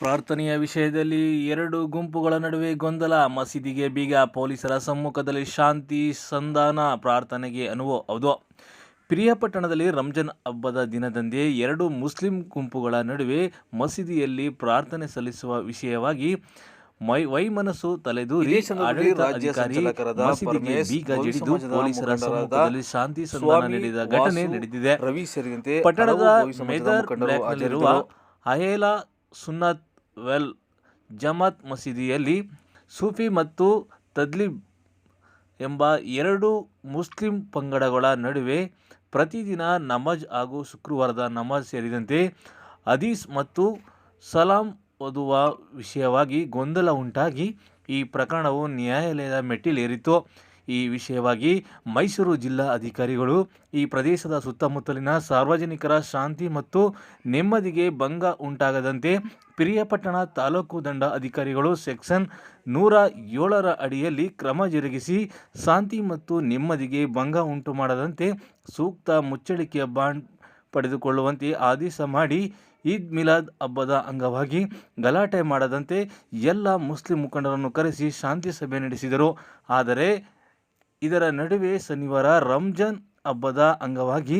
ಪ್ರಾರ್ಥನೆಯ ವಿಷಯದಲ್ಲಿ ಎರಡು ಗುಂಪುಗಳ ನಡುವೆ ಗೊಂದಲ, ಮಸೀದಿಗೆ ಬೀಗ, ಪೊಲೀಸರ ಸಮ್ಮುಖದಲ್ಲಿ ಶಾಂತಿ ಸಂಧಾನ, ಪ್ರಾರ್ಥನೆಗೆ ಅನುವು. ಹೌದು, ಪಿರಿಯಾಪಟ್ಟಣದಲ್ಲಿ ರಂಜಾನ್ ಹಬ್ಬದ ದಿನದಂದೇ ಎರಡು ಮುಸ್ಲಿಂ ಗುಂಪುಗಳ ನಡುವೆ ಮಸೀದಿಯಲ್ಲಿ ಪ್ರಾರ್ಥನೆ ಸಲ್ಲಿಸುವ ವಿಷಯವಾಗಿ ವೈಮನಸ್ಸು ತಲೆದೂರಿ ಆಡಳಿತ ಅಧಿಕಾರಿ ಮಸೀದಿಗೆ ಬೀಗ ಜಡಿದು ಪೊಲೀಸರ ಸಮ್ಮುಖದಲ್ಲಿ ಶಾಂತಿ ಸಂಧಾನ ನೀಡಿದ ಘಟನೆ ನಡೆದಿದೆ. ಪಟ್ಟಣದ ಮೇದರ್ ಬ್ಲಾಕ್ನಲ್ಲಿರುವ ಅಹೇಲಾ ಸುನ್ನತ್ ವೆಲ್ ಜಮಾತ್ ಮಸೀದಿಯಲ್ಲಿ ಸೂಫಿ ಮತ್ತು ತದ್ಲಿಬ್ ಎಂಬ ಎರಡು ಮುಸ್ಲಿಂ ಪಂಗಡಗಳ ನಡುವೆ ಪ್ರತಿದಿನ ನಮಾಜ್ ಹಾಗೂ ಶುಕ್ರವಾರದ ನಮಾಜ್ ಸೇರಿದಂತೆ ಹದೀಸ್ ಮತ್ತು ಸಲಾಂ ಓದುವ ವಿಷಯವಾಗಿ ಗೊಂದಲ ಉಂಟಾಗಿ ಈ ಪ್ರಕರಣವು ನ್ಯಾಯಾಲಯದ ಮೆಟ್ಟಿಲೇರಿತು. ಈ ವಿಷಯವಾಗಿ ಮೈಸೂರು ಜಿಲ್ಲಾ ಅಧಿಕಾರಿಗಳು ಈ ಪ್ರದೇಶದ ಸುತ್ತಮುತ್ತಲಿನ ಸಾರ್ವಜನಿಕರ ಶಾಂತಿ ಮತ್ತು ನೆಮ್ಮದಿಗೆ ಭಂಗ ಉಂಟಾಗದಂತೆ ಪಿರಿಯಾಪಟ್ಟಣ ತಾಲೂಕು ದಂಡ ಅಧಿಕಾರಿಗಳು ಸೆಕ್ಷನ್ 107 ಅಡಿಯಲ್ಲಿ ಕ್ರಮ ಜರುಗಿಸಿ ಶಾಂತಿ ಮತ್ತು ನೆಮ್ಮದಿಗೆ ಭಂಗ ಉಂಟು ಮಾಡದಂತೆ ಸೂಕ್ತ ಮುಚ್ಚಳಿಕೆಯ ಬಾಂಡ್ ಪಡೆದುಕೊಳ್ಳುವಂತೆ ಆದೇಶ ಮಾಡಿ ಈದ್ ಮಿಲಾದ್ ಹಬ್ಬದ ಅಂಗವಾಗಿ ಗಲಾಟೆ ಮಾಡದಂತೆ ಎಲ್ಲ ಮುಸ್ಲಿಂ ಮುಖಂಡರನ್ನು ಕರೆಸಿ ಶಾಂತಿ ಸಭೆ ನಡೆಸಿದರು. ಆದರೆ ಇದರ ನಡುವೆ ಶನಿವಾರ ರಂಜಾನ್ ಹಬ್ಬದ ಅಂಗವಾಗಿ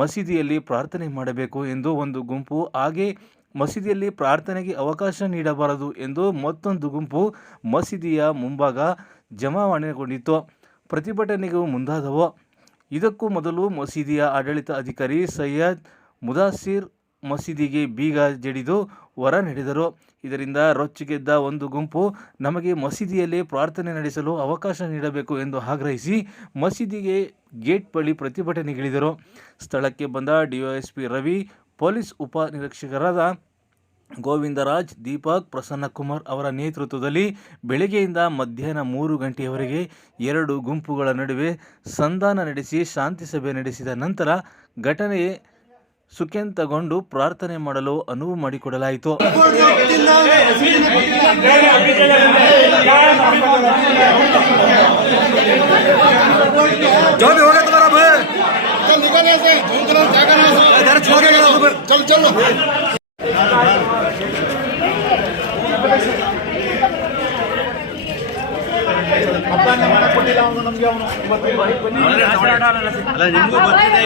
ಮಸೀದಿಯಲ್ಲಿ ಪ್ರಾರ್ಥನೆ ಮಾಡಬೇಕು ಎಂದು ಒಂದು ಗುಂಪು, ಹಾಗೆ ಮಸೀದಿಯಲ್ಲಿ ಪ್ರಾರ್ಥನೆಗೆ ಅವಕಾಶ ನೀಡಬಾರದು ಎಂದು ಮತ್ತೊಂದು ಗುಂಪು ಮಸೀದಿಯ ಮುಂಭಾಗ ಜಮಾವಣೆಗೊಂಡಿತು. ಪ್ರತಿಭಟನೆಗೂ ಮುಂದಾದವು. ಇದಕ್ಕೂ ಮೊದಲು ಮಸೀದಿಯ ಆಡಳಿತ ಅಧಿಕಾರಿ ಸೈಯದ್ ಮುದಾಸಿರ್ ಮಸೀದಿಗೆ ಬೀಗ ಜಡಿದು ಹೊರ ನಡೆದರು. ಇದರಿಂದ ರೊಚ್ಚಿಗೆದ್ದ ಒಂದು ಗುಂಪು ನಮಗೆ ಮಸೀದಿಯಲ್ಲಿ ಪ್ರಾರ್ಥನೆ ನಡೆಸಲು ಅವಕಾಶ ನೀಡಬೇಕು ಎಂದು ಆಗ್ರಹಿಸಿ ಮಸೀದಿಗೆ ಗೇಟ್ ಬಳಿ ಪ್ರತಿಭಟನೆಗಿಳಿದರು. ಸ್ಥಳಕ್ಕೆ ಬಂದ ಡಿವೈಎಸ್ಪಿ ರವಿ, ಪೊಲೀಸ್ ಉಪ ನಿರೀಕ್ಷಕರಾದ ಗೋವಿಂದರಾಜ್, ದೀಪಕ್, ಪ್ರಸನ್ನಕುಮಾರ್ ಅವರ ನೇತೃತ್ವದಲ್ಲಿ ಬೆಳಗ್ಗೆಯಿಂದ ಮಧ್ಯಾಹ್ನ 3 ಗಂಟೆಯವರೆಗೆ ಎರಡು ಗುಂಪುಗಳ ನಡುವೆ ಸಂಧಾನ ನಡೆಸಿ ಶಾಂತಿ ಸಭೆ ನಡೆಸಿದ ನಂತರ ಘಟನೆ ಸುಖಾಂತಗೊಂಡು ಪ್ರಾರ್ಥನೆ ಮಾಡಲು ಅನುವು ಮಾಡಿಕೊಡಲಾಯಿತು. ಕೊಟ್ಟಿಲ್ಲ ಅವನು ನಮಗೆ ಅವನು ಅಲ್ಲ ನಿಮಗೂ ಗೊತ್ತಿದೆ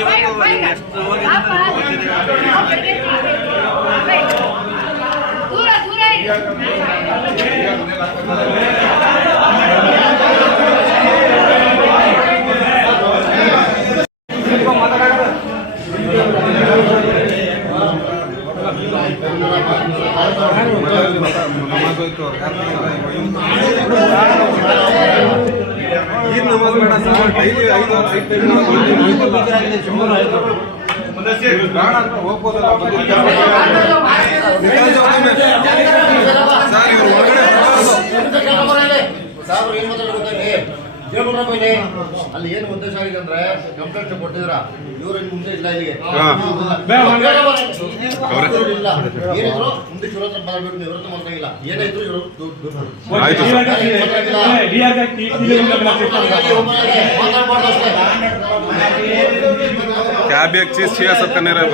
ಇವತ್ತು ಎಷ್ಟು ಅಲ್ಲಿ ಏನು ಉದ್ದೇಶ ಆಗಿದೆ ಅಂದ್ರೆ ಕಂಪ್ಲೇಂಟ್ ಕೊಟ್ಟಿದ್ರ ಇವರು ಮುಂದೆ ಇಲ್ಲ ಇಲ್ಲಿಗೆ ಇಲ್ಲ ಏನಿದ್ರು ಮುಂದೆ ಇವ್ರ ಹತ್ರ ಬರಬೇಕು, ಇವ್ರ ಹತ್ರ ಮಾತಾಗಿಲ್ಲ ಏನಾಯ್ತು ಇವರು ಮಾತಾಡ್ಬಾರ್ದು ಅಷ್ಟೇ. क्या भी एक चीज चाहिए सब करने रहे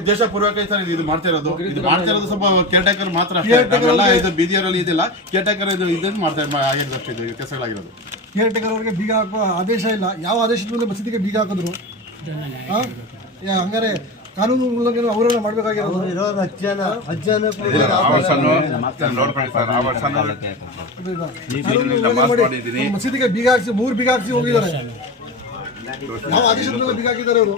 ಉದ್ದೇಶಪೂರ್ವಕ ಸರ್ ಇದು ಮಾಡ್ತಾ ಇರೋದು ಸ್ವಲ್ಪ ಕೇರ್ ಟೇಕರ್ ಮಾತ್ರ ಇದು ಬೀದಿಯವರಲ್ಲಿ ಇದಿಲ್ಲ, ಕೇರ್ ಟೇಕರ್ ಇದನ್ನು ಮಾಡ್ತಾ ಆಗಿರೋದು ಅಷ್ಟೇ. ಇದು ಕೆಲಸಗಳಾಗಿರೋದು ಕೇರ್ ಟೇಕರ್ ಅವರಿಗೆ ಬೀಗ ಹಾಕುವ ಆದೇಶ ಇಲ್ಲ. ಯಾವ ಆದೇಶದ ಮೇಲೆ ಮಸೀದಿಗೆ ಬೀಗ ಹಾಕಿದ್ರು? ಹಂಗಾರೆ ಕಾನೂನು ಉಲ್ಲಂಘನೆ ಅವರನ್ನ ಮಾಡಬೇಕಾಗಿರೋದು. ಮಸೀದಿಗೆ ಬೀಗ ಹಾಕ್ಸಿ 3 ಬೀಗ ಹಾಕ್ಸಿ ಹೋಗಿದ್ದಾರೆ. ಯಾವ ಆದೇಶದ ಮೇಲೆ ಬೀಗ ಹಾಕಿದ್ದಾರೆ ಅವರು?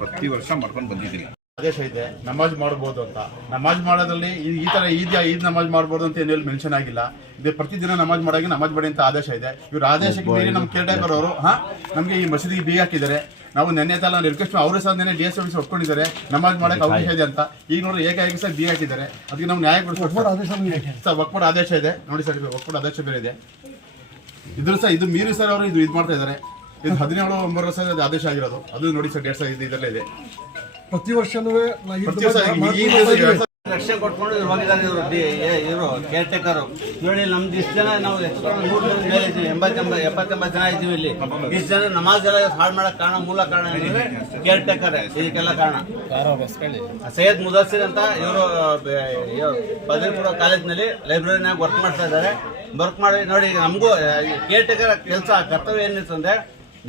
ಪ್ರತಿ ವರ್ಷ ಮಾಡ್ಕೊಂಡು ಬಂದಿದ್ದೀನಿ. ಆದೇಶ ಇದೆ ನಮಾಜ್ ಮಾಡಬಹುದು ಅಂತ. ನಮಾಜ್ ಮಾಡೋದ್ರಲ್ಲಿ ಈ ತರ ಈದ್ ನಮಾಜ್ ಮಾಡಬಹುದು ಅಂತ ಏನೆಲ್ಲ ಮೆನ್ಷನ್ ಆಗಿಲ್ಲ. ಇದು ಪ್ರತಿದಿನ ನಮಾಜ್ ಮಾಡಾಗಿ ನಮಾಜ್ ಮಾಡಿ ಅಂತ ಆದೇಶ ಇದೆ. ಇವ್ರ ಆದೇಶಕ್ಕೆ ಮೀರಿ ನಮ್ಮ ಕೇರ್ ಟೇಕರ್ ಅವರು ನಮಗೆ ಈ ಮಸೀದಿಗೆ ಬೀಗ ಹಾಕಿದ್ದಾರೆ. ನಾವು ನೆನ್ನೆ ತಲ್ಲ ರಿಕ್ವೆಸ್ಟ್ ಅವರು ಸಹ ನೆನ್ನೆ ಡಿ ಎಸ್ ಆಫೀಸ್ ಒಪ್ಕೊಂಡಿದ್ದಾರೆ ನಮಾಜ್ ಮಾಡಕ್ಕೆ ಅವಕಾಶ ಇದೆ ಅಂತ. ಈಗ ನೋಡ್ರಿ ಏಕಾಏಕಿ ಸಹ ಬಿ ಹಾಕಿದ್ದಾರೆ. ಅದಕ್ಕೆ ನಾವು ನ್ಯಾಯ ಕೊಡಿಸ್ಬೇಕು ಸರ್. ಒಕ್ಕೂಟ ಆದೇಶ ಇದೆ ನೋಡಿ ಸರ್, ಒಕ್ಕೂಟ ಆದೇಶ ಬೇರೆ ಇದೆ. ಇದ್ರು ಸಹ ಇದು ಮೀರಿ ಸರ್ ಅವರು ಇದು ಮಾಡ್ತಾ ಇದ್ದಾರೆ. ಇದು 17/9 ಸಹ ಆದೇಶ ಆಗಿರೋದು. ಅದು ನೋಡಿ ಸರ್ 1,500 ಇದರಲ್ಲೇ ಇದೆ. ಪ್ರತಿ ವರ್ಷನೂ ಪ್ರತಿ ವರ್ಷ ರಕ್ಷಣೆ ಕೊಟ್ಕೊಂಡು ಇವ್ರು ಹೋಗಿದ್ದಾರೆ. ಇವರು ಕೇರ್ ಟೇಕರು ನೋಡಿ, ನಮ್ದು ಇಷ್ಟು ಜನ ನಾವು 100 ಮೇಲೆ ಇದ್ದೀವಿ, 80-80 ಜನ ಇದ್ದೀವಿ ಇಲ್ಲಿ. ಇಷ್ಟು ಜನ ನಮಾಜ್ ಎಲ್ಲ ಹಾಳು ಮಾಡಕ್ ಕಾರಣ, ಮೂಲ ಕಾರಣ ಏನಂದ್ರೆ ಕೇರ್ ಟೇಕರ್. ಇದಕ್ಕೆಲ್ಲ ಕಾರಣ ಸೈಯದ್ ಮುದಸ್ಸಿರ್ ಅಂತ ಇವರು ಪದವಿಪೂರ್ವ ಕಾಲೇಜ್ನಲ್ಲಿ ಲೈಬ್ರರಿನಾಗ ವರ್ಕ್ ಮಾಡ್ತಾ ಇದ್ದಾರೆ. ವರ್ಕ್ ಮಾಡಿ ನೋಡಿ, ನಮಗೂ ಕೇರ್ ಟೇಕರ್ ಕೆಲಸ ಕರ್ತವ್ಯ ಏನಿತ್ತು ಅಂದ್ರೆ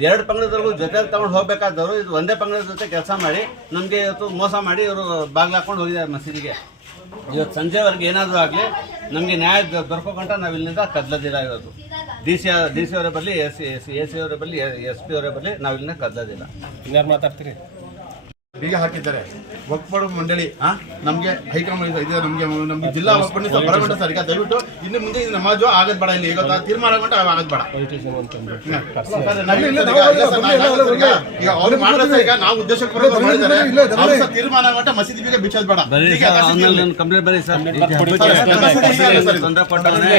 2 ಪಂಗಡದವರೆಗೂ ಜೊತೆಲಿ ತಗೊಂಡು ಹೋಗ್ಬೇಕಾದವರು ಇದು ಒಂದೇ ಪಂಗಡದ ಜೊತೆ ಕೆಲಸ ಮಾಡಿ ನಮಗೆ ಇವತ್ತು ಮೋಸ ಮಾಡಿ ಇವರು ಬಾಗ್ಲು ಹಾಕೊಂಡು ಹೋಗಿದ್ದಾರೆ ಮಸೀದಿಗೆ. ಇವತ್ತು ಸಂಜೆವರೆಗೆ ಏನಾದರೂ ಆಗಲಿ ನಮಗೆ ನ್ಯಾಯ ದೊರಕೋಗಂಟ ನಾವು ಇಲ್ಲಿಂದ ಕದಲೋದಿಲ್ಲ. ಇವತ್ತು ಡಿ ಸಿ ಅವರೇ ಬರಲಿ, ಎ ಸಿ ಅವರೇ ಬರಲಿ, SP ಅವರೇ ಬರಲಿ, ನಾವು ಇಲ್ಲಿಂದ ಕದಲೋದಿಲ್ಲ. ಇನ್ಯಾರು ಮಾತಾಡ್ತೀರಿ? ಬೀಗ ಹಾಕಿದ್ದಾರೆ. ವಕ್ಫ್ ಮಂಡಳಿ ನಮಗೆ ಹೈಕಮಾಂಡ್ ಇದೆ, ನಮಗೆ ಜಿಲ್ಲಾ ವಕ್ಫ್ ಮಂಡಳಿ ಬರಗಂಟ ಸರ್. ಈಗ ದಯವಿಟ್ಟು ಇನ್ನು ಮುಂದೆ ಇದು ನಮಾಜು ಆಗದ್ ಬೇಡ, ಇಲ್ಲಿ ಈಗ ತೀರ್ಮಾನ ಆಗಂಟ ಆಗದ್ ಬೇಡ. ಈಗ ಅವ್ರು ಮಾಡಿದ್ರೆ ಈಗ ನಾವು ಉದ್ದೇಶಪೂರ್ವಕ ಮಾಡಿದ್ದಾರೆ, ಅವ್ರು ಸಹ ತೀರ್ಮಾನ ಆಗಂಟ ಮಸೀದಿ ಬೀಗ ಬಿಚ್ಚೋದ್ ಬೇಡ. ಕಂಪ್ಲೇಂಟ್ ಬರೀ ಸರ್, ತೊಂದರೆ ಕೊಟ್ಟವನೇ